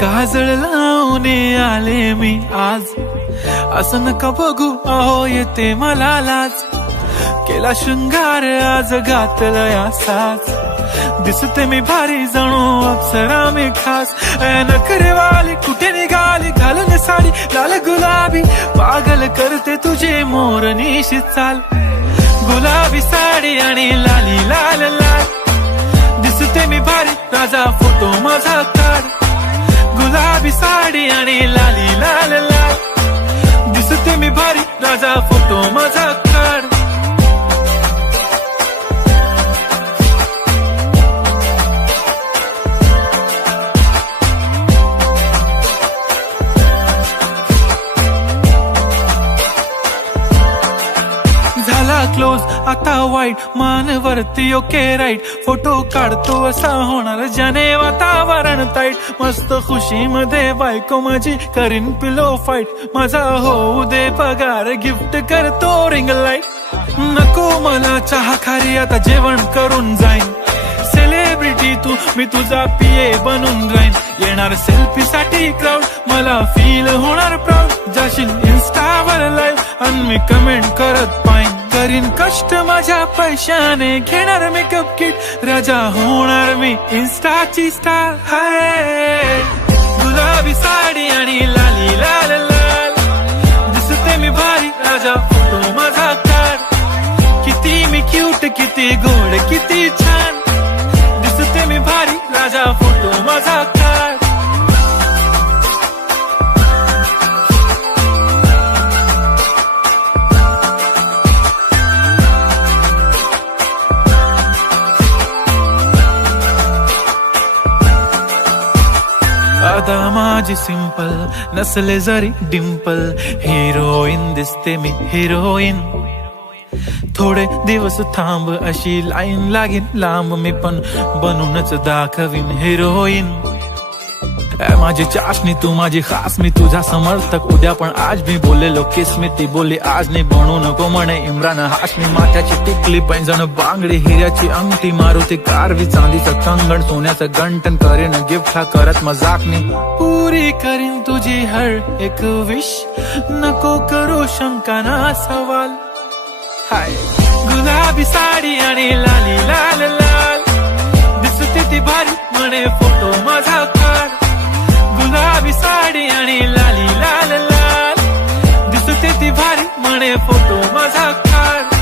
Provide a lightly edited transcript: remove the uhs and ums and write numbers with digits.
काजळ लावून आले मी आज, असं नका बघू अहो येते मला लाज. केला शृंगार आज घातलं असाच, दिसते मी भारी जणू अप्सरा मी खास. नखरेवाली कुठे निघाली घालून साडी लाल गुलाबी, पागल करते तुझे मोरनीशी चाल. गुलाबी साडी आणि लाली लाल लाल, दिसते मी भारी राजा फोटो माझा काढ. गुलाबी साडी आणि लाली लाल लाल, दिसते मी भारी राजा फोटो माझा काढ. झाला क्लोज आता वाईट, मानवरती ओके राईट. फोटो काढतो असा होणार ज्याने वातावरण ताईट. मस्त खुशी मध्ये बायको माझी करीन पिलो फाईट. माझा होऊ दे पगार गिफ्ट करतो रिंग लाईट. नको मला चहा खारी आता जेवण करून जाईन. सेलिब्रिटी तू मी तुझा पिये बनून राहीन. येणार सेल्फी साठी क्राऊड मला फील होणार प्राऊड. जाशील इन्स्टावर लाईव्ह आणि मी कमेंट करत पाईन. करीन कष्ट माझ्या पैशाने घेणार मेकअप किट. राजा होणार मी इन्स्टाची स्टार. हाय गुलाबी साडी आणि लाली लाल लाल, दिसते मी भारी राजा फोटो माझा काढ. किती मी क्यूट किती गोड किती छान, दिसते मी भारी राजा फोटो माझा काढ. अदा माझी सिंपल नसले जरी डिंपल, हिरोईन दिसते मी हिरोईन. थोडे दिवस थांब अशी लाईन लागेल लांब, मी पण बनूनच दाखवीन हिरोईन. माझी चाशनी तू माझी खास, मी तुझा समर्थक उद्या पण आज. मी बोललेलो किस मी ती बोलली आज नाही. बनू नको म्हणे इम्रान हाशमी. माथ्याची टिकली पैंजण बांगडी हिऱ्याची अंगठी, मारुती कारवी चांदीचं कंगण सोन्याचं गंटन. करीन गिफ्ट हा करत मजाकनी, पुरी करीन तुझी हर एक विश. नको करू शंका ना सवाल. हाय गुलाबी साडी आणि लाली लाल लाल, दिसते ती भारी म्हणे फोटो माझा काढ. गुलाबी साडी आणि लाली लाल लाल, दिसते ती भारी म्हणे फोटो माझा काढ.